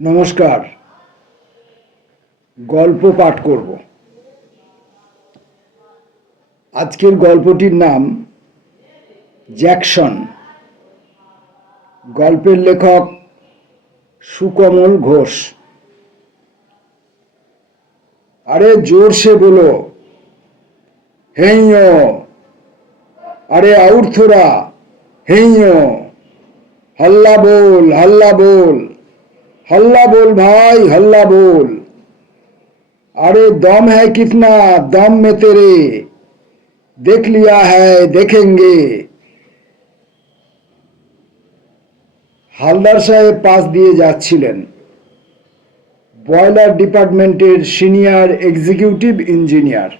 নমস্কার। গল্প পাঠ করব। আজকের গল্পটির নাম জ্যাকসন। গল্পের লেখক সুকমল ঘোষ। আরে जोर से बोलो। हेइयो। अरे और थोड़ा। हेइयो। हल्ला बोल, हल्ला बोल, हल्ला बोल भाई, हल्ला बोल। अरे दम है कितना, दम में तेरे। देख लिया है, देखेंगे। হালদার সাহেব পাশ দিয়ে যাচ্ছিলেন। বয়লার ডিপার্টমেন্টের সিনিয়র এক্সিকিউটিভ ইঞ্জিনিয়ার।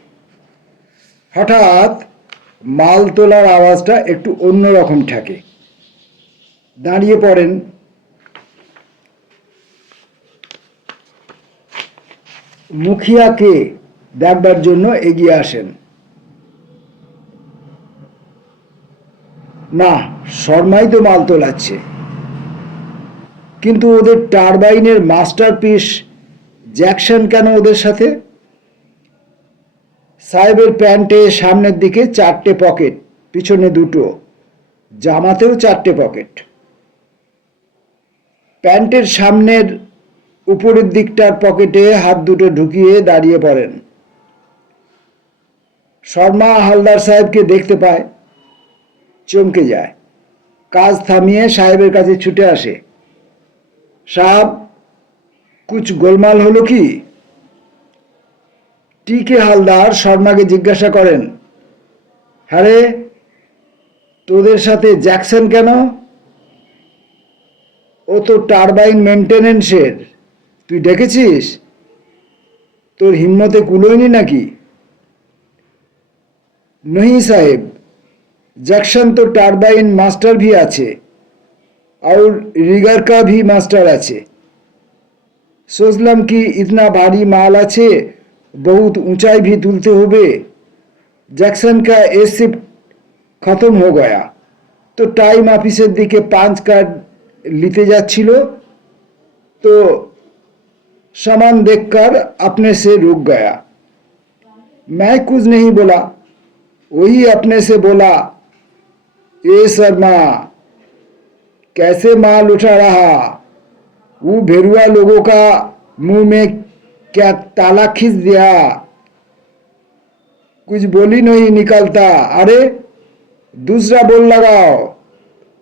হঠাৎ মাল তোলার আওয়াজটা একটু অন্যরকম ঠেকে। দাঁড়িয়ে পড়েন। মুখিয়াকে দেখবার জন্য এগিয়ে আসেন। না, শর্মাই তো মাল তোলাচ্ছে, কিন্তু ওদের টারবাইনের মাস্টারপিস জ্যাকসন কেন ওদের সাথে? সাহেবের প্যান্টে সামনের দিকে 4টে পকেট, পিছনে 2টো, জামাতেও 4টে পকেট। প্যান্টের সামনের উপরের দিকটার পকেটে হাত দুটো ঢুকিয়ে দাঁড়িয়ে পড়েন। শর্মা হালদার সাহেবকে দেখতে পায়, চমকে যায়। কাজ থামিয়ে সাহেবের কাছে ছুটে আসে। সাহেব, কুছ গোলমাল হলো কি? টিকে হালদার শর্মাকে জিজ্ঞাসা করেন, হ্যাঁ রে, তোদের সাথে জ্যাকসন কেন? ও তো টারবাইন মেনটেনেন্সের, তুই ডেকেছিস? তোর হিম্মতে কুলোয়নি নাকি? नहीं साहेब, जैक्सन तो टारबाइन मास्टर भी आछे और रिगर का भी मास्टर आछे। सोचलाम कि इतना भारी माल आछे, बहुत ऊंचाई भी तुलते होबे। जैक्सन का ए शिफ्ट खत्म हो गया तो टाइम ऑफिसर दिके 5 कार्ड लिते जाच्छिलो, तो सामान देखकर अपने से रुक गया। मैं कुछ नहीं बोला, वही अपने से बोला, ए शर्मा, कैसे माल उठा रहा? वो भेरुआ लोगों का मुंह में क्या ताला खींच दिया? कुछ बोली नहीं निकलता। अरे दूसरा बोल लगाओ,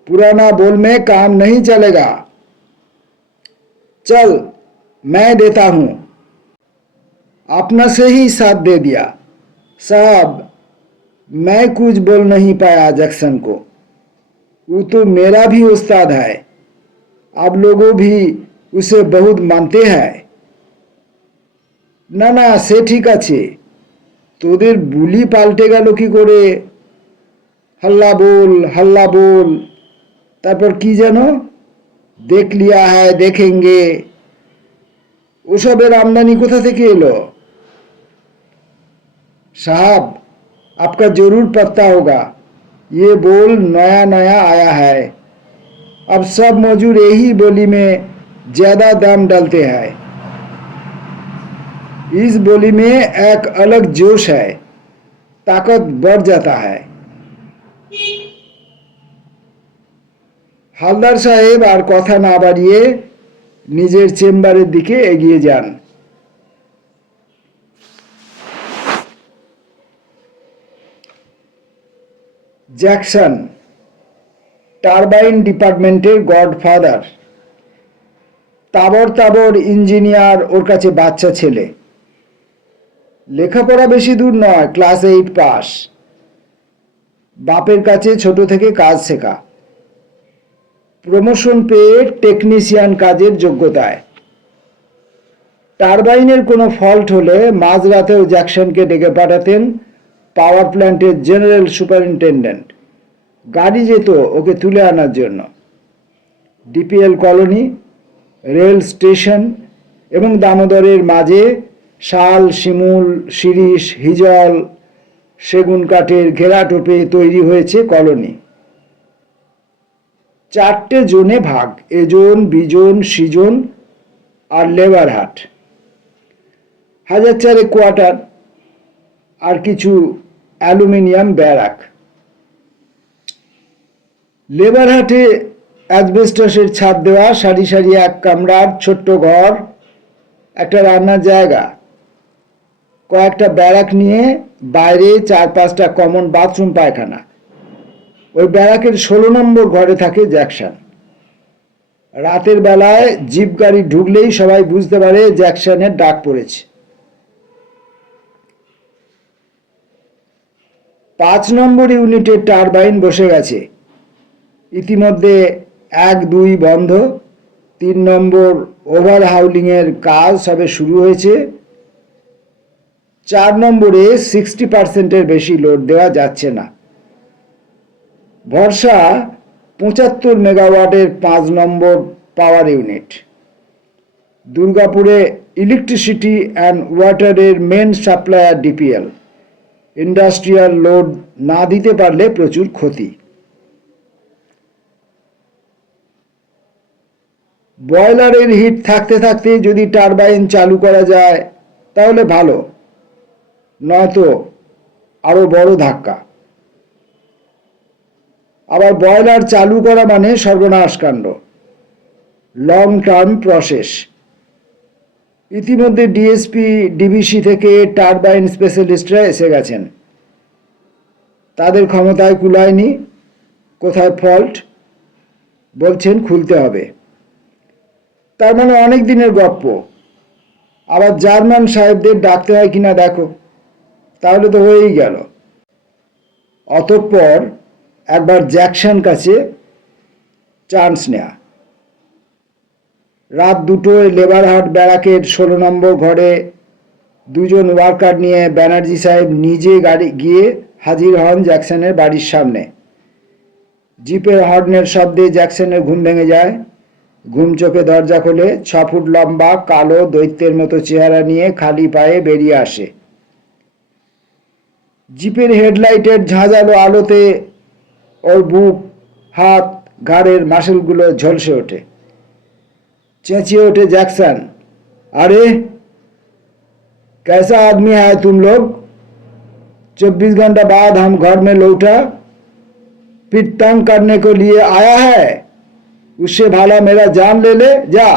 पुराना बोल में काम नहीं चलेगा। चल, मैं देता हूं। अपना से ही साथ दे दिया। साहब, मैं कुछ बोल नहीं पाया जैक्सन को, वो तो मेरा भी उस्ताद है। आप लोगों भी उसे बहुत मानते हैं। ना ना, से ठीक আছে, তোদের বুলি পাল্টে গেল কি করে? हल्ला बोल, हल्ला बोल, তারপর কি যেন देख लिया है, देखेंगे। ওসবের আমদানি কোথা থেকে এলো? साहब, आपका जरूर पता होगा, ये बोल नया नया आया है। अब सब मजूर यही बोली में ज्यादा दाम डालते हैं। इस बोली में एक अलग जोश है, ताकत बढ़ जाता है। হালদার সাহেব আর কথা না বাড়িয়ে নিজের চেম্বারের দিকে এগিয়ে যান। জ্যাকসন টারবাইন ডিপার্টমেন্টের গডফাদার। তাবর তাবর ইঞ্জিনিয়ার ওর কাছে বাচ্চা ছেলে। লেখাপড়া বেশি দূর নয়, ক্লাস 8 পাস। বাপের কাছে ছোট থেকে কাজ শেখা, প্রমোশন পেয়ে টেকনিশিয়ান কাজের যোগ্যতায়। টারবাইনের কোনো ফল্ট হলে মাঝরাতেও জ্যাকসনকে ডেকে পাঠাতেন পাওয়ার প্ল্যান্টের জেনারেল সুপারিনটেন্ডেন্ট। গাড়ি যেত ওকে তুলে আনার জন্য। ডিপিএল কলোনি, রেল স্টেশন এবং দামোদরের মাঝে শাল, শিমুল, শিরীষ, হিজল, সেগুন কাঠের ঘেরাটোপে তৈরি হয়েছে কলোনি। 4টে জোনে ভাগ, এজন, বিজন, সিজন আর লেবারহাট, হাজার চারেক কোয়ার্টার আর কিছু অ্যালুমিনিয়াম ব্যারাক। লেবারহাটে অ্যাসবেস্টসের ছাদ দেওয়া সারি সারি এক কামরার ছোট্ট ঘর, একটা রান্নার জায়গা, কয়েকটা ব্যারাক নিয়ে বাইরে 4-5টা কমন বাথরুম পায়খানা। ওই ব্যারাকের 16 নম্বর ঘরে থাকে জ্যাকসন। রাতের বেলায় জিপ গাড়ি ঢুকলেই সবাই বুঝতে পারে জ্যাকসনের ডাক পড়েছে। 5 নম্বর ইউনিটের টারবাইন বসে গেছে, ইতিমধ্যে 1-2 বন্ধ। 3 নম্বর ওভারহাউলিংয়ের কাজ সবে শুরু হয়েছে। 4 নম্বরে 60%-এর বেশি লোড দেওয়া যাচ্ছে না। ভরসা 75 মেগাওয়াটের 5 নম্বর পাওয়ার ইউনিট। দুর্গাপুরে ইলেকট্রিসিটি অ্যান্ড ওয়াটারের main supplier DPL. Industrial load না দিতে পারলে প্রচুর ক্ষতি। বয়লারের হিট থাকতে থাকতে যদি টারবাইন চালু করা যায় তাহলে ভালো, নয়তো আরো বড় ধাক্কা। আবার বয়লার চালু করা মানে সর্বনাশ কাণ্ড, লং টার্ম প্রসেস। ইতিমধ্যে ডিএসপি ডিবিসি থেকে টারবাইন স্পেশালিস্টরা এসে গেছেন। তাদের ক্ষমতায় কুলায়নি, কোথায় ফল্ট বলছেন খুলতে হবে। তার মানে অনেক দিনের গপ্প। আবার জার্মান সাহেবদের ডাকতে হয় কিনা দেখো, তাহলে তো হয়েই গেল। অতঃপর একবার জ্যাকসন কাছে চান্স নেয়া। রাত 2টোয় লেবারহাট ব্যারাকের 16 নম্বর ঘরে 2 জন ওয়ার্কার নিয়ে ব্যানার্জি সাহেব নিজে গাড়ি গিয়ে হাজির হন জ্যাকসনের বাড়ির সামনে। জিপের হর্নের শব্দে জ্যাকসনের ঘুম ভেঙে যায়। ঘুম চোখে দরজা খোলে। 6 ফুট লম্বা, কালো, দৈত্যের মতো চেহারা নিয়ে খালি পায়ে বেরিয়ে আসে। জিপের হেডলাইটের ঝাঁঝালো আলোতে ওর বুক, হাত, ঘাড়ের মাসেলগুলো ঝলসে ওঠে। চেঁচিয়ে ওঠে জ্যাকসন, अरे कैसा आदमी है तुम लोग? 24 घंटा बाद हम घर में लौटा, फिर तंग करने को लिए आया है? उससे भाला मेरा जान ले ले जा।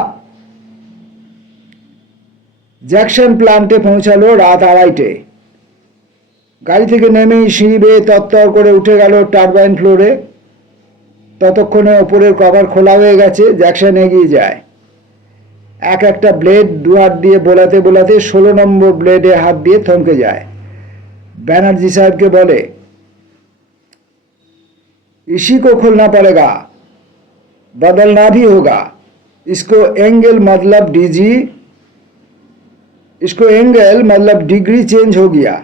জ্যাকসন প্লান্টে পৌঁছালো রাত 2:30-টে। গাড়ি থেকে নেমেই সিঁড়ি বেয়ে তত্তর করে উঠে গেল টারবাইন ফ্লোরে। ততক্ষণে ওপরের কভার খোলা হয়ে গেছে। জ্যাকসন এগিয়ে যায়। একটা ব্লেড 2 হাত দিয়ে বোলাতে বোলাতে 16 নম্বর ব্লেডে হাত দিয়ে থমকে যায়। ব্যানার্জি साहब के बोले, इसी को खोलना पड़ेगा, बदलना भी होगा। इसको एंगल मतलब डीजी, इसको एंगल मतलब डिग्री चेंज हो गया।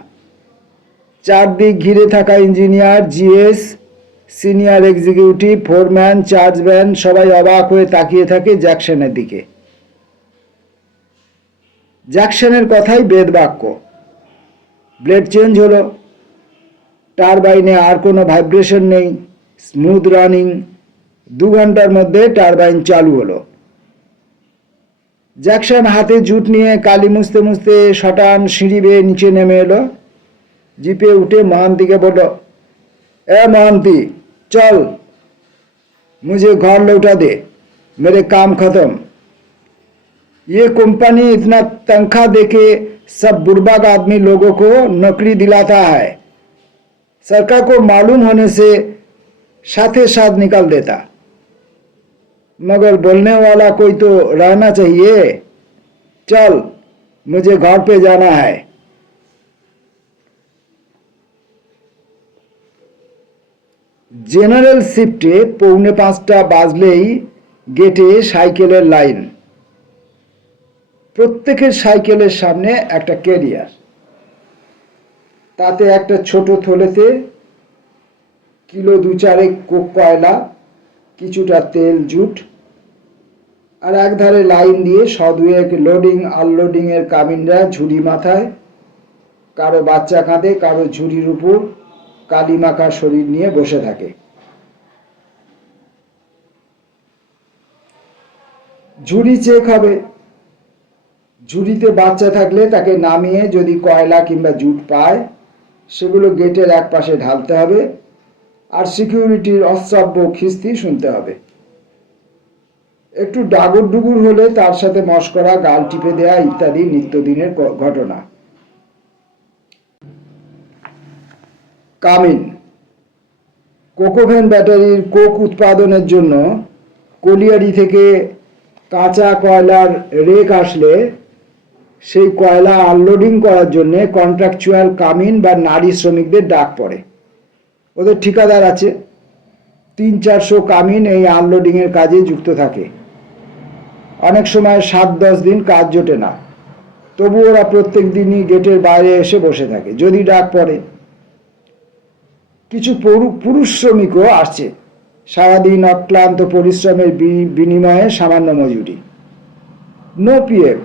চারদিক ঘিরে থাকা engineer, GS, senior executive, foreman, chargeman সবাই অবাক হয়ে তাকিয়ে থাকে জ্যাকসনের দিকে। জ্যাকসনের কথাই বেদবাক্য। ব্লেড চেঞ্জ হলো, টারবাইনে আর কোনো ভাইব্রেশন নেই, স্মুথ রানিং। 2 ঘন্টার মধ্যে টারবাইন চালু হলো। জ্যাকসন হাতে জুট নিয়ে কালি মুছতে মুছতে শটান সিঁড়ি বেয়ে নিচে নেমে এলো। জিপে उठे महंती के बोलो, ए महंती चल, मुझे घर लौटा दे, मेरे काम खत्म। ये कंपनी इतना तनख्वाह देके सब बुर्बाक आदमी लोगों को नौकरी दिलाता है, सरकार को मालूम होने से साथे साथ निकाल देता, मगर बोलने वाला कोई तो रहना चाहिए। चल, मुझे घर पे जाना है। জেনারেল শিফটে 4:45 বাজলেই গেটে সাইকেলের লাইন। প্রত্যেকের সাইকেলের সামনে একটা ক্যারিয়ার, তাতে একটা ছোট থলেতে কিলো 2-4 কোক কয়লা, কিছুটা তেল, জুট, আর একধারে লাইন দিয়ে 100-2 লোডিং আনলোডিং এর কামিনরা ঝুড়ি মাথায়, কারো বাচ্চা কাঁধে, কারো ঝুড়ির উপর কালিমাখা শরীর নিয়ে বসে থাকে। ঝুড়ি চেক হবে, ঝুড়িতে বাচ্চা থাকলে তাকে নামিয়ে যদি কয়লা কিংবা জুট পায় সেগুলো গেটের এক পাশে ঢালতে হবে, আর সিকিউরিটির অশ্রাব্য খিস্তি শুনতে হবে। একটু ডাগর ডুগুর হলে তার সাথে মশকরা, গাল টিপে দেয়া ইত্যাদি নিত্যদিনের ঘটনা। কামিন। কোকোভেন ব্যাটারির কোক উৎপাদনের জন্য কলিয়ারি থেকে কাঁচা কয়লার রেক আসলে সেই কয়লা আনলোডিং করার জন্য কন্ট্রাকচুয়াল কামিন বা নারী শ্রমিকদের ডাক পড়ে। ওদের ঠিকাদার আছে, 300-400 কামিন এই আনলোডিংয়ের কাজে যুক্ত থাকে। অনেক সময় 7-10 দিন কাজ জোটে না, তবু ওরা প্রত্যেক দিনই গেটের বাইরে এসে বসে থাকে যদি ডাক পড়ে। কিছু পুরুষ শ্রমিকও আসছে, সারাদিন অক্লান্ত পরিশ্রমের বিনিময়ে সামান্য মজুরি। নো পিএফ,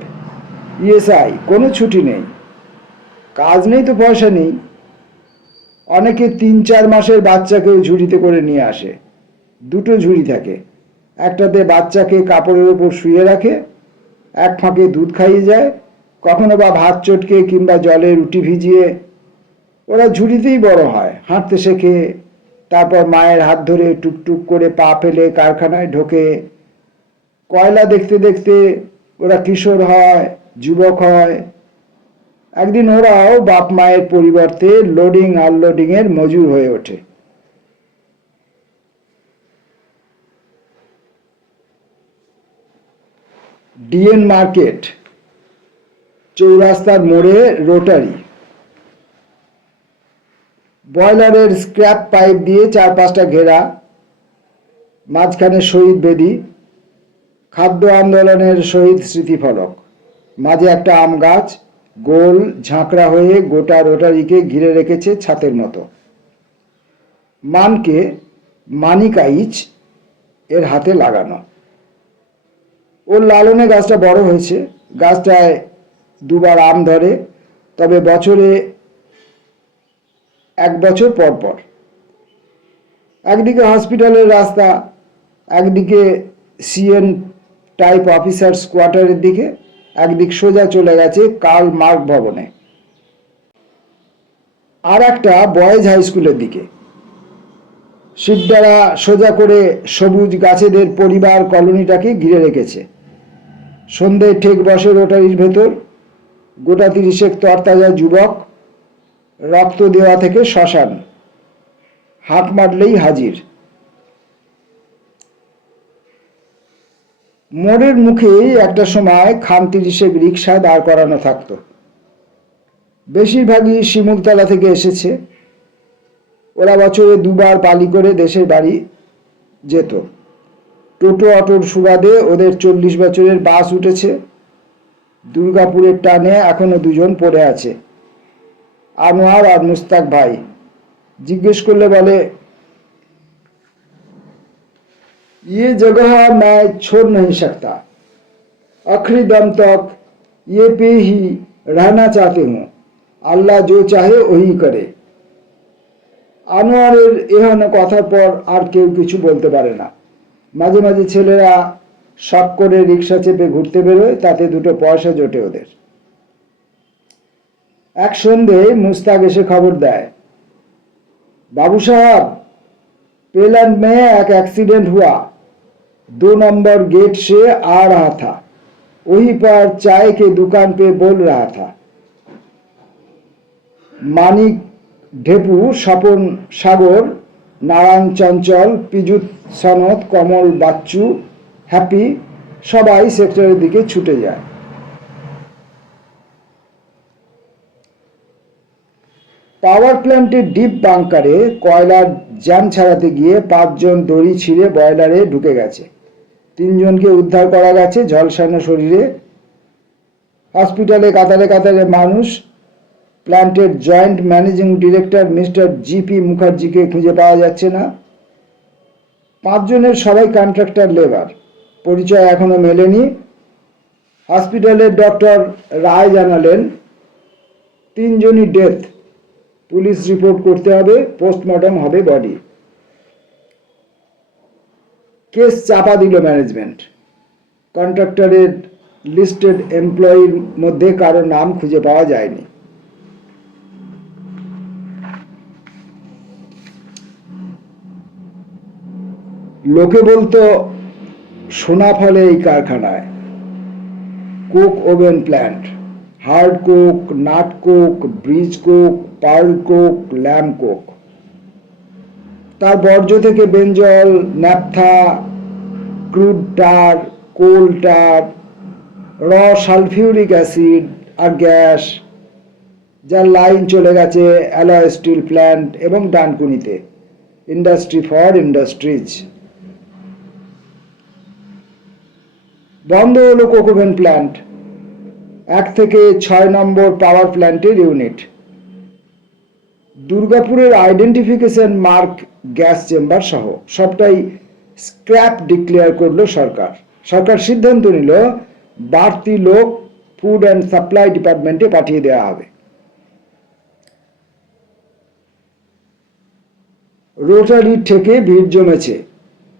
ইএসআই, কোনো ছুটি নেই। কাজ নেই তো পয়সা নেই। অনেকে 3-4 মাসের বাচ্চাকেও ঝুড়িতে করে নিয়ে আসে। 2টো ঝুড়ি থাকে, একটাতে বাচ্চাকে কাপড়ের ওপর শুয়ে রাখে, এক ফাঁকে দুধ খাইয়ে যায়, কখনো বা ভাত চটকে কিংবা জলে রুটি ভিজিয়ে। ওরা ঝুড়িতেই বড় হয়, হাঁটতে শেখে, তারপর মায়ের হাত ধরে টুকটুক করে পা ফেলে কারখানায় ঢোকে। কয়লা দেখতে দেখতে ওরা কিশোর হয়, যুবক হয়। একদিন ওরাও বাপ মায়ের পরিবর্তে লোডিং আনলোডিংয়ের মজুর হয়ে ওঠে। ডিএন মার্কেট, চৌরাস্তার মোড়ে রোটারি। বয়লারের স্ক্র্যাপ পাইপ দিয়ে 4-5টা ঘেরা, মাঝখানে শহীদ বেদি, খাদ্য আন্দোলনের শহীদ স্মৃতিফলক, মাঝে একটা আম গাছ গোল ঝাঁকড়া হয়ে গোটা রোটারিকে ঘিরে রেখেছে ছাতের মতো। মানকে মানিকাইচ এর হাতে লাগানো। ওর লালনে গাছটা বড় হয়েছে, গাছটায় 2বার আম ধরে, তবে বছরে 1 বছর পর পর। একদিকে হসপিটালের রাস্তা, একদিকে সিএন টাইপ অফিসার্স কোয়ার্টারের দিকে, একদিক সোজা চলে গেছে কার্ল মার্ক ভবনে, আর একটা বয়েজ হাই স্কুলের দিকে। শিবদারা সোজা করে সবুজ গাছেদের পরিবার কলোনিটাকে ঘিরে রেখেছে। সন্ধে ঠেক বসে রোটারির ভেতর, গোটা 30 তরতাজা যুবক, রক্ত দেওয়া থেকে শ্মশান, হাত মারলেই হাজির। মোড়ের মুখেই একটা সময় খান 30 রিক্সা দাঁড় করানো থাকতো। বেশিরভাগই শিমুলতলা থেকে এসেছে। ওরা বছরে 2বার পালি করে দেশের বাড়ি যেত। টোটো অটোর সুবাদে ওদের 40 বছরের বাস উঠেছে। দুর্গাপুরের টানে এখনো 2জন পড়ে আছে, আনোয়ার আর মুস্তাক ভাই। জিজ্ঞেস করলে বলে, ये जगह मैं छोड़ नहीं सकता, आखिरी दम तक ये पे ही रहना चाहते हूँ, আল্লাহ जो चाहे वही करे। আনোয়ারের এখানে কথার পর আর কেউ কিছু বলতে পারে না। মাঝে মাঝে ছেলেরা শখ করে রিক্সা চেপে ঘুরতে বেরোয়, তাতে 2টো পয়সা জোটে ওদের। এক সন্ধে মুস্তাক এসে খবর দেয়, बाबू साहब, पेलैंड में एक एक्सीडेंट हुआ, 2 नंबर गेट से आ रहा था, वहीं पर चाय के दुकान पे बोल रहा था। मानिक, ढेपू, স্বপন, সাগর, নারায়ণ, চঞ্চল, পিজুত, সনদ, কমল, বাচ্চু, হ্যাপি সবাই সেক্টরের দিকে ছুটে যায়। পাওয়ার প্ল্যান্টের ডিপ বাংকারে কয়লার জ্যাম ছাড়াতে গিয়ে 5 জন দড়ি ছিঁড়ে বয়লারে ঢুকে গেছে। 3 জনকে উদ্ধার করা গেছে ঝলসানো শরীরে। হসপিটালে কাতারে কাতারে মানুষ। প্ল্যান্টের joint managing director mister GP মুখার্জিকে খুঁজে পাওয়া যাচ্ছে না। 5 জনের সবাই কন্ট্রাক্টর লেবার, পরিচয় এখনো মেলেনি। হসপিটালের ডক্টর রায় জানালেন 3 জনই ডেথ, পুলিশ রিপোর্ট করতে হবে, পোস্টমর্টম হবে বডি। কেস চাপা দিল ম্যানেজমেন্ট। কন্ট্রাক্টরের লিস্টেড এমপ্লয়ির মধ্যে কারো নাম খুঁজে পাওয়া যায়নি। লোকে বলতো সোনা ফলে এই কারখানায়। Coke oven plant, hard coke, nut coke, breeze coke, pearl coke, lump coke. তার বর্জ্য থেকে বেঞ্জল, ন্যাপথা, ক্রুড টার, কোল টার, র সালফিউরিক অ্যাসিড আর গ্যাস, যার লাইন চলে গেছে অ্যালয় স্টিল প্ল্যান্ট এবং ডানকুনিতে ইন্ডাস্ট্রি ফর ইন্ডাস্ট্রিজ। বন্ধ হলো কোক ওভেন প্ল্যান্ট, 1 থেকে 6 নম্বর পাওয়ার প্ল্যান্টের ইউনিট। দুর্গাপুরের আইডেন্টিফিকেশন মার্ক গ্যাস চেম্বার সহ সবটাই স্ক্র্যাপ ডিক্লেয়ার করলো সরকার। সরকার সিদ্ধান্ত নিল বাড়তি লোক ফুড অ্যান্ড সাপ্লাই ডিপার্টমেন্টে পাঠিয়ে দেওয়া হবে। রোটারি থেকে ভিড় জমেছে।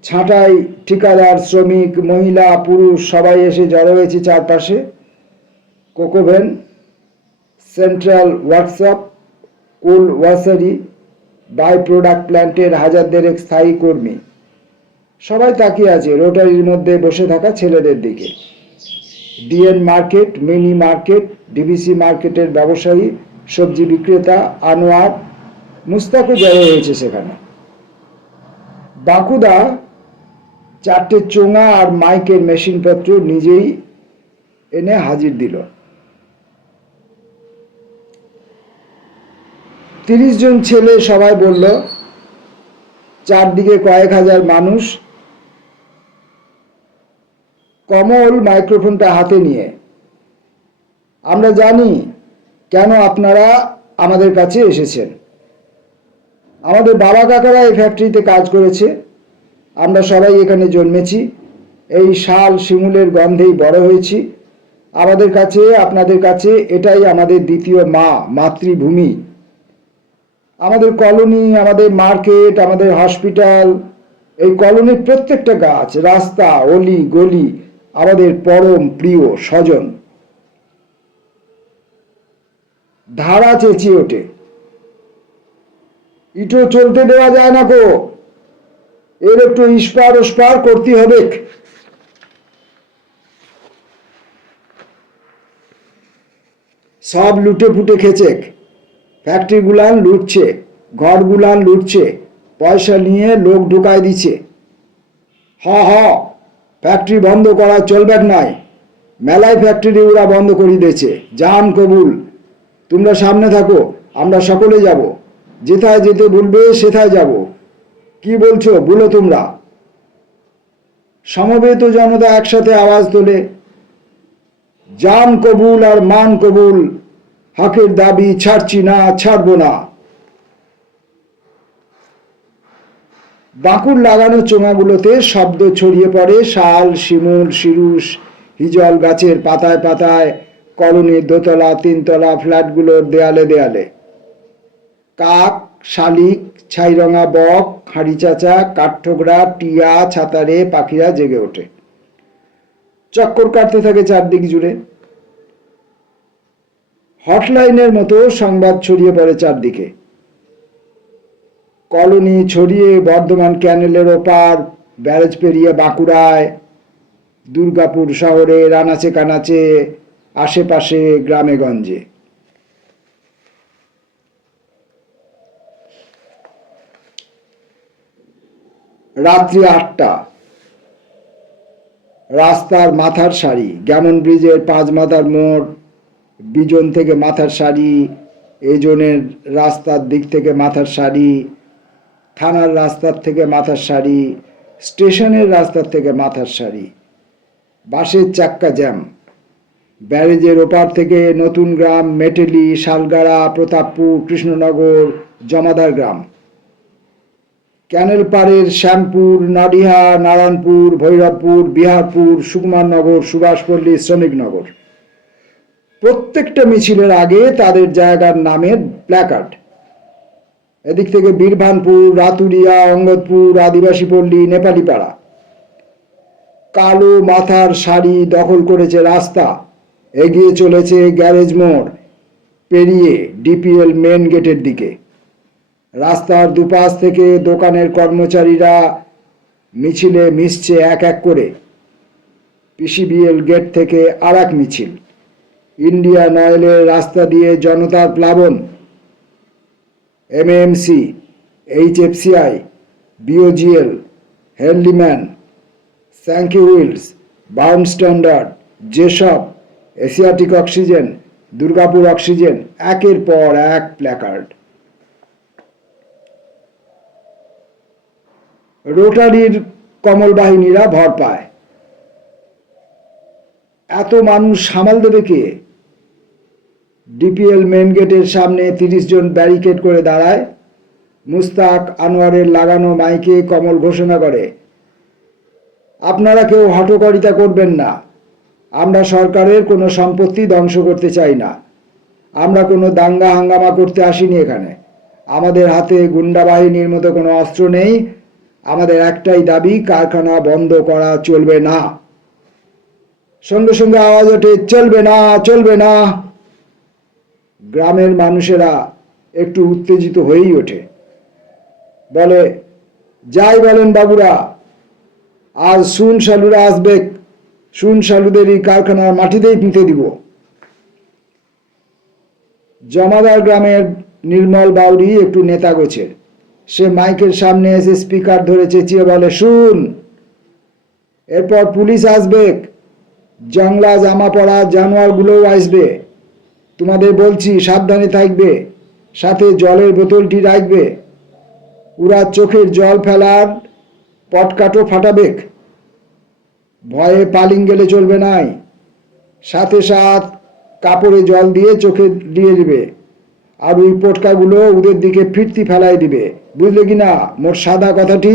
ছাঁটাই, ঠিকাদার, শ্রমিক, মহিলা, পুরুষ সবাই এসে জড়ো হয়েছে চারপাশে। Coke oven, central workshop, coal washery, by product প্ল্যান্টের 1000 স্থায়ী কর্মী সবাই তাকিয়ে আছে রোটারির মধ্যে বসে থাকা ছেলেদের দিকে। DN market, mini market, DVC মার্কেটের ব্যবসায়ী, সবজি বিক্রেতা, আনোয়ার, মুস্তাকও জড়ো হয়েছে সেখানে। বাঁকুদা 4টে চোঙা আর মাইকের মেশিনপত্র নিজেই এনে হাজির দিল। 30 জন ছেলে সবাই বলল, চারদিকে কয়েক হাজার মানুষ। কমল মাইক্রোফোনটা হাতে নিয়ে, আমরা জানি কেন আপনারা আমাদের কাছে এসেছেন। আমাদের বাবা কাকারা এই ফ্যাক্টরিতে কাজ করেছে, আমরা সবাই এখানে জন্মেছি, এই শাল শিমুলের গন্ধেই বড় হয়েছি। আমাদের কাছে, আপনাদের কাছে এটাই আমাদের দ্বিতীয় মা, মাতৃভূমি। আমাদের কলোনি, আমাদের মার্কেট, আমাদের হসপিটাল, এই কলোনির প্রত্যেকটা গাছ, রাস্তা, অলি গলি আমাদের পরম প্রিয় স্বজন। ধারা চেঁচিয়ে ওঠে, ইটো চলতে দেওয়া যায় না গো, এর একটু ইস্পার ওস্পার করতে হবে। সব লুটে ফুটে খেচেক। ফ্যাক্টরি গুলান লুটছে, ঘর গুলান লুটছে, পয়সা নিয়ে লোক ঢুকায় দিচ্ছে। ফ্যাক্টরি বন্ধ করা চলবে নয়, মেলায় ফ্যাক্টরি ওরা বন্ধ করে দিয়েছে। জান কবুল, তোমরা সামনে থাকো, আমরা সকলে যাব, যেথায় যেতে বলবে সেথায় যাব। কি বলছো বলো তোমরা। সমবেত জনতা একসাথে আওয়াজ তোলে, জান কবুল আর মান কবুল, হকের দাবি ছাড়ছি না, ছাড়বো না। বাঁকুড় লাগানো চোঙাগুলোতে শব্দ ছড়িয়ে পড়ে শাল, শিমুল, শিরুষ, হিজল গাছের পাতায় পাতায়, কলোনির দোতলা তিনতলা ফ্ল্যাটগুলোর দেয়ালে দেয়ালে। কাক, শালিক, ছাইরঙা বক, হাঁড়ি চাচা, কাঠঠোকরা, টিয়া, ছাতারে পাখিরা জেগে ওঠে, চক্কর কাটতে থাকে চারদিক জুড়ে। হটলাইনের মতো সংবাদ ছড়িয়ে পড়ে চারদিকে। কলোনি ছড়িয়ে বর্ধমান ক্যানেলের ওপার, ব্যারেজ পেরিয়ে বাঁকুড়ায়, দুর্গাপুর শহরে, আনাচে কানাচে, আশেপাশে গ্রামে গঞ্জে। রাত্রি 8টা। রাস্তার মাথার সারি, গ্যামন ব্রিজের 5 মাথার মোড়, বিজন থেকে মাথার সারি, এজনের রাস্তার দিক থেকে মাথার সারি, থানার রাস্তার থেকে মাথার সারি, স্টেশনের রাস্তার থেকে মাথার সারি। বাসের চাক্কা জ্যাম। ব্যারেজের ওপার থেকে নতুন গ্রাম, মেটেলি, শালগাড়া, প্রতাপপুর, কৃষ্ণনগর, জমাদার গ্রাম। ক্যানেল পাড়ের শ্যামপুর, নাডিহা, নারায়ণপুর, ভৈরবপুর, বিহারপুর, সুকুমারনগর, সুভাষপল্লী, শ্রমিকনগর। প্রত্যেকটা মিছিলের আগে তাদের জায়গার নামের প্ল্যাকার্ড। এদিক থেকে বীরভানপুর, রাতুরিয়া, অঙ্গদপুর, আদিবাসী পল্লী, নেপালি পাড়া। কালো মাথার শাড়ি দখল করেছে রাস্তা, এগিয়ে চলেছে গ্যারেজ মোড় পেরিয়ে ডিপিএল মেন গেটের দিকে। রাস্তার দুপাশ থেকে দোকানের কর্মচারীরা মিছিলে মিশছে এক এক করে। পিসিবিএল গেট থেকে আর এক মিছিল, ইন্ডিয়ান অয়েলের রাস্তা দিয়ে জনতার প্লাবন। এমএমসি, এইচএফসিআই, বিওজিএল, হ্যান্ডলিম্যান, স্যাঙ্কি হুইলস, বার্ন স্ট্যান্ডার্ড, যেসব, এশিয়াটিক অক্সিজেন, দুর্গাপুর অক্সিজেন, একের পর এক প্ল্যাকার্ড। রোটারির কমল বাহিনীরা ভর পায়। এত মানুষ সামাল দেবে কে? ডিপিএল মেন গেটের সামনে 30 জন ব্যারিকেড করে দাঁড়ায়। মুস্তাক আনোয়ারের লাগানো মাইকে কমল ঘোষণা করে, আপনারা কেউ হঠকারিতা করবেন না। আমরা সরকারের কোনো সম্পত্তি ধ্বংস করতে চাই না। আমরা কোনো দাঙ্গা হাঙ্গামা করতে আসিনি এখানে। আমাদের হাতে গুন্ডা বাহিনীর মতো কোনো অস্ত্র নেই। আমাদের একটাই দাবি, কারখানা বন্ধ করা চলবে না। সঙ্গে সঙ্গে আওয়াজ ওঠে, চলবে না, চলবে না। গ্রামের মানুষেরা একটু উত্তেজিত হয়েই ওঠে, বলে, যাই বলেন বাবুরা, আজ শুন শালুরা আসবে, শুন শালুদের এই কারখানার মাটিতেই পুঁতে দিব। জমাদার গ্রামের নির্মল বাউরি একটু নেতা গোছের। সে মাইকের সামনে এসে স্পিকার ধরে চেঁচিয়ে বলে, শুন, এরপর পুলিশ আসবে, জংলা জামা পড়া জানোয়ারগুলোও আসবে। তোমাদের বলছি সাবধানে থাকবে, সাথে জলের বোতলটি রাখবে। ওরা চোখের জল ফেলার পটকাটো ফাটাবে। ভয়ে পালিং গেলে চলবে নাই। সাথে সাথ কাপড়ে জল দিয়ে চোখে দিয়ে দিবে, আর ওই পটকাগুলো ওদের দিকে ফিরতি ফেলাই দিবে। বুঝলে কি না মোর সাদা কথাটি?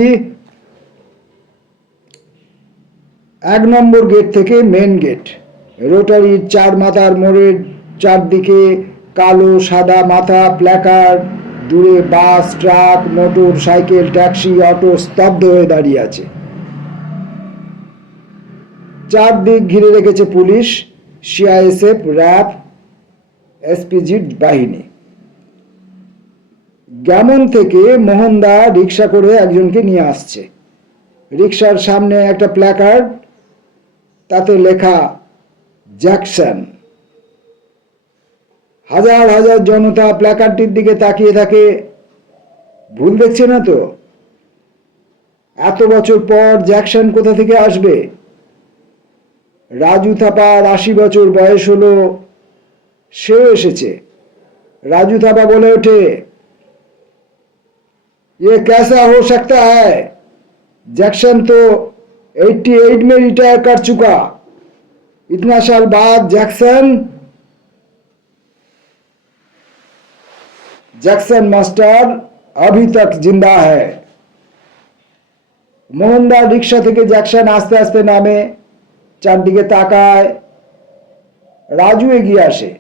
1 নম্বর গেট থেকে মেন গেট। রোটারির 4 মাথার মোড়ের চারদিকে কালো সাদা মাথা প্ল্যাকার্ড। দূরে bus, truck, motor cycle, taxi, auto স্তব্ধ হয়ে দাঁড়িয়ে আছে। চারদিক ঘিরে রেখেছে পুলিশ, সিআইএসএফ, র্যাব, এসপিজি বাহিনী। গ্রামন থেকে মোহনদা রিক্সা করে একজনকে নিয়ে আসছে। রিক্সার সামনে একটা প্ল্যাকার্ড, তাতে লেখা জ্যাকসন। হাজার হাজার জনতা প্ল্যাকার্ডটির দিকে তাকিয়ে থাকে। ভুল দেখছে না তো? এত বছর পর জ্যাকসন কোথা থেকে আসবে? রাজু থাপার 80 বছর বয়স হলো, সেও এসেছে। রাজু থাপা বলে ওঠে, ये कैसा हो सकता है? जैक्सन तो 88 में रिटायर कर चुका। इतना साल बाद जैक्सन मास्टर अभी तक जिंदा है। मोहनदा रिक्शा থেকে জ্যাকসন আস্তে আস্তে নামে, চারদিকে তাকায়। राजू एगिए आसे।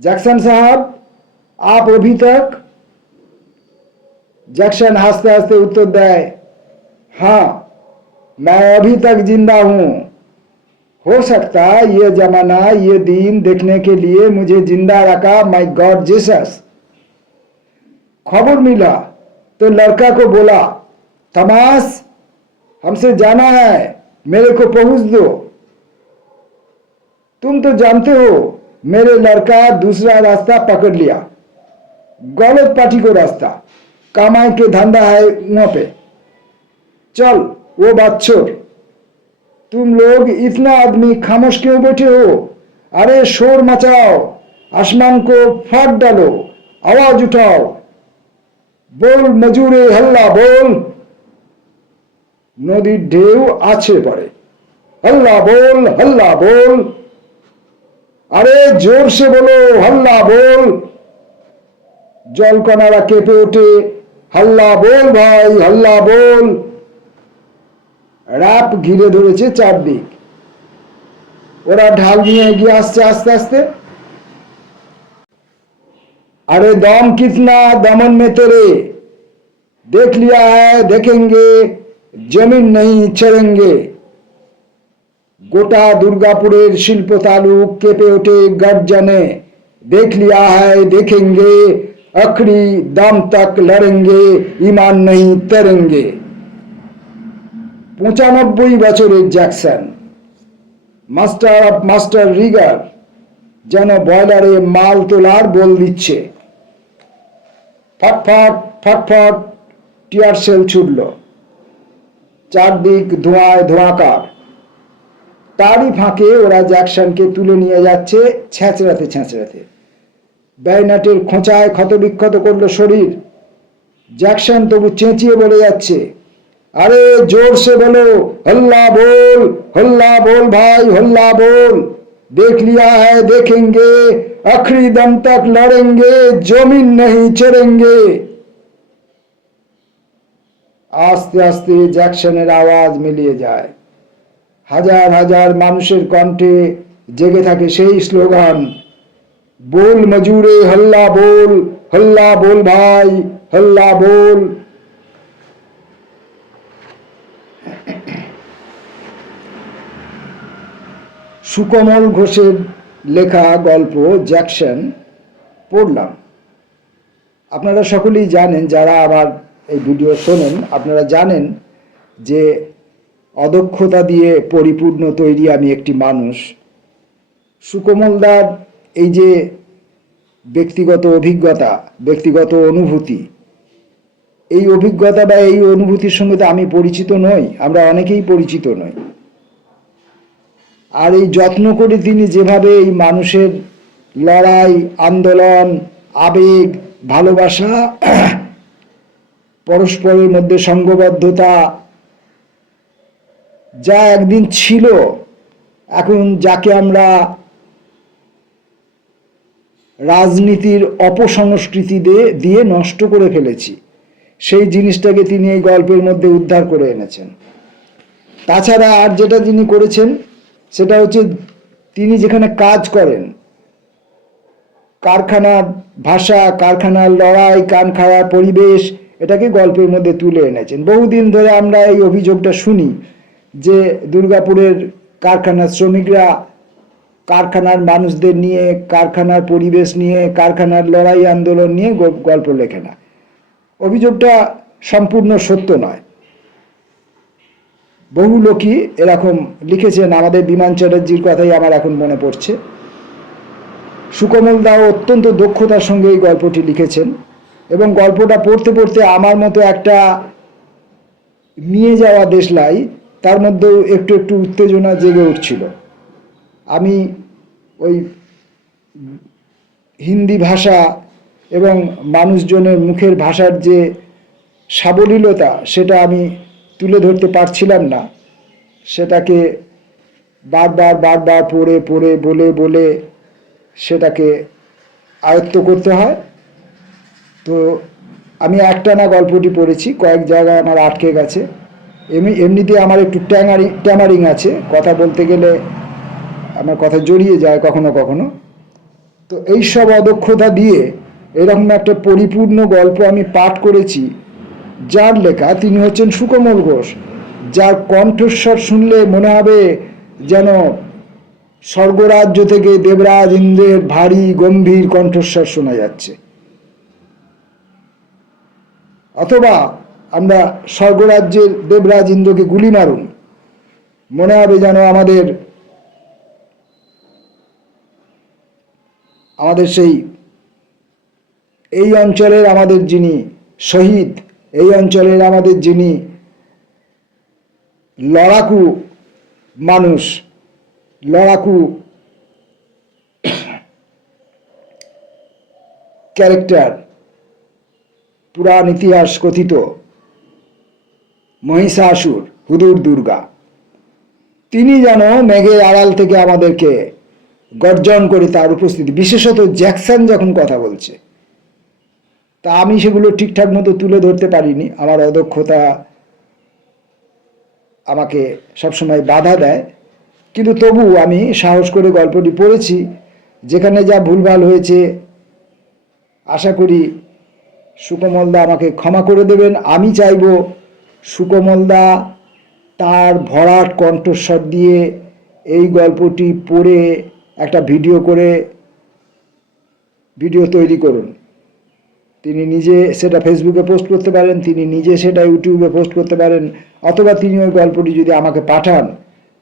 जैक्सन साहब, आप अभी तक? जैक्सन हंसते हंसते उत्तर दे, हाँ, मैं अभी तक जिंदा हूं। हो सकता ये जमाना, ये दिन देखने के लिए मुझे जिंदा रखा माय गॉड जीसस। खबर मिला तो लड़का को बोला, थमास, हमसे जाना है, मेरे को पहुंच दो। तुम तो जानते हो मेरे लड़का दूसरा रास्ता पकड़ लिया, गलत पार्टी को रास्ता, कमाई के धंधा है वहां पे। चल वो बात छोड़, तुम लोग इतना आदमी खामोश क्यों बैठे हो? अरे शोर मचाओ, आसमान को फाड़ डालो, आवाज उठाओ, बोल मजूरे हल्ला बोल। नदी ढेउ आछे पड़े, हल्ला बोल, हल्ला बोल। अरे जोर से बोलो, हल्ला बोल। জলকণারা কেঁপে ওঠে, হল্লা বল ভাই, হল্লা বল। রাপ ঘিরে ধরেছে চারদিক। ওরা ঢাল নিয়ে এগিয়ে আসছে আস্তে আস্তে। अरे दम कितना दमन में तेरे, देख लिया है, देखेंगे, জমিন নেই ছেড়েঙ্গে। গোটা দুর্গাপুরের শিল্প তালুক কেঁপে ওঠে গর্জনে, দেখ লিয়া হ্যায় দেखेंगे, আখরি দাম তক লড়েঙ্গে, ইমান নেই তরেঙ্গে। 95 বছরের Jackson, master of master Regard, যেন বয়লারে মাল তোলার বল দিচ্ছে। ফটফট ফটফট টিয়ার সেল ছুটল, চারদিক ধোঁয়ায় ধোঁয়াকার। তারই ফাঁকে ওরা জ্যাকসনকে তুলে নিয়ে যাচ্ছে ছ্যাঁচড়াতে ছ্যাঁচড়াতে। ব্যারিনেটের খোঁচায় ক্ষতবিক্ষত করলো শরীর। জ্যাকসন তবু চেঁচিয়ে বলে যাচ্ছে, আরে জোরসে বলো, হল্লা बोल भाई, हल्ला बोल। देख लिया है देखेंगे, आखिरी दम तक लड़ेंगे, जमीन नहीं छोड़ेंगे। আস্তে আস্তে জ্যাকসনের আওয়াজ মিলিয়ে যায়। হাজার হাজার মানুষের কণ্ঠে জেগে থাকে সেই স্লোগান, बोल मजूरे हल्ला बोल भाई, हल्ला बोल। সুকমল ঘোষের লেখা গল্প জ্যাকসন পড়লাম। আপনারা সকলেই জানেন, যারা আমার এই ভিডিও শোনেন আপনারা জানেন যে অদক্ষতা দিয়ে পরিপূর্ণ তৈরি আমি একটি মানুষ। সুকমলদার এই যে ব্যক্তিগত অভিজ্ঞতা, ব্যক্তিগত অনুভূতি, এই অভিজ্ঞতা বা এই অনুভূতির সঙ্গে তো আমি পরিচিত নই, আমরা অনেকেই পরিচিত নই। আর এই যত্ন করে তিনি যেভাবে এই মানুষের লড়াই, আন্দোলন, আবেগ, ভালোবাসা, পরস্পরের মধ্যে সঙ্গবদ্ধতা যা একদিন ছিল, এখন যাকে আমরা রাজনীতির অপসংস্কৃতি দিয়ে নষ্ট করে ফেলেছি, সেই জিনিসটাকে তিনি এই গল্পের মধ্যে উদ্ধার করে এনেছেন। তাছাড়া আর যেটা তিনি করেছেন সেটা হচ্ছে, তিনি যেখানে কাজ করেন, কারখানার ভাষা, কারখানার লড়াই, কারখানার পরিবেশ, এটাকে গল্পের মধ্যে তুলে এনেছেন। বহুদিন ধরে আমরা এই অভিযোগটা শুনি যে দুর্গাপুরের কারখানার শ্রমিকরা কারখানার মানুষদের নিয়ে, কারখানার পরিবেশ নিয়ে, কারখানার লড়াই আন্দোলন নিয়ে গল্প লেখে না। অভিযোগটা সম্পূর্ণ সত্য নয়। বহু লোকই এরকম লিখেছেন। আমাদের বিমান চ্যাটার্জির কথাই আমার এখন মনে পড়ছে। সুকমল দাও অত্যন্ত দক্ষতার সঙ্গে এই গল্পটি লিখেছেন, এবং গল্পটা পড়তে পড়তে আমার মতো একটা নিয়ে যাওয়া দেশলাই তার মধ্যেও একটু একটু উত্তেজনা জেগে উঠছিল। আমি ওই হিন্দি ভাষা এবং মানুষজনের মুখের ভাষার যে সাবলীলতা, সেটা আমি তুলে ধরতে পারছিলাম না। সেটাকে বারবার পড়ে পড়ে বলে সেটাকে আয়ত্ত করতে হয়। তো আমি একটানা গল্পটি পড়েছি, কয়েক জায়গায় আমার আটকে গেছে। এমনিতে আমার একটু ট্যামারিং আছে, কথা বলতে গেলে আমার কথা জড়িয়ে যায় কখনো কখনো। তো এই সব অদক্ষতা দিয়ে এরকম একটা পরিপূর্ণ গল্প আমি পাঠ করেছি। যার লেখা, তিনি হচ্ছেন সুকমল ঘোষ, যার কণ্ঠস্বর শুনলে মনে হবে যেন স্বর্গরাজ্য থেকে দেবরাজ ইন্দ্রের ভারী গম্ভীর কণ্ঠস্বর শোনা যাচ্ছে। অথবা আমরা স্বর্গরাজ্যের দেবরাজ ইন্দ্রকে গুলি মারুন, মনে হবে যেন আমাদের সেই এই অঞ্চলের আমাদের যিনি শহীদ, এই অঞ্চলের আমাদের যিনি লড়াকু মানুষ, লড়াকু ক্যারেক্টার, পুরাণ ইতিহাস কথিত মহিষাসুর, হুদুর দুর্গা, তিনি যেন মেঘের আড়াল থেকে আমাদেরকে গর্জন করে তার উপস্থিতি, বিশেষত জ্যাকসন যখন কথা বলছে, তা আমি সেগুলো ঠিকঠাক মতো তুলে ধরতে পারিনি। আমার অদক্ষতা আমাকে সবসময় বাধা দেয়, কিন্তু তবু আমি সাহস করে গল্পটি পড়েছি। যেখানে যা ভুলভাল হয়েছে আশা করি সুকমলদা আমাকে ক্ষমা করে দেবেন। আমি চাইব সুকমল দা তার ভরাট কণ্ঠস্বর দিয়ে এই গল্পটি পড়ে একটা ভিডিও তৈরি করুন। তিনি নিজে সেটা ফেসবুকে পোস্ট করতে পারেন, তিনি নিজে সেটা ইউটিউবে পোস্ট করতে পারেন, অথবা তিনি ওই গল্পটি যদি আমাকে পাঠান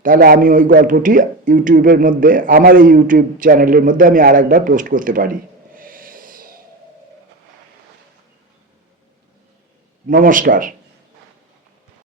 তাহলে আমি ওই গল্পটি ইউটিউবের মধ্যে, আমার এই ইউটিউব চ্যানেলের মধ্যে আমি আর একবার পোস্ট করতে পারি। নমস্কার।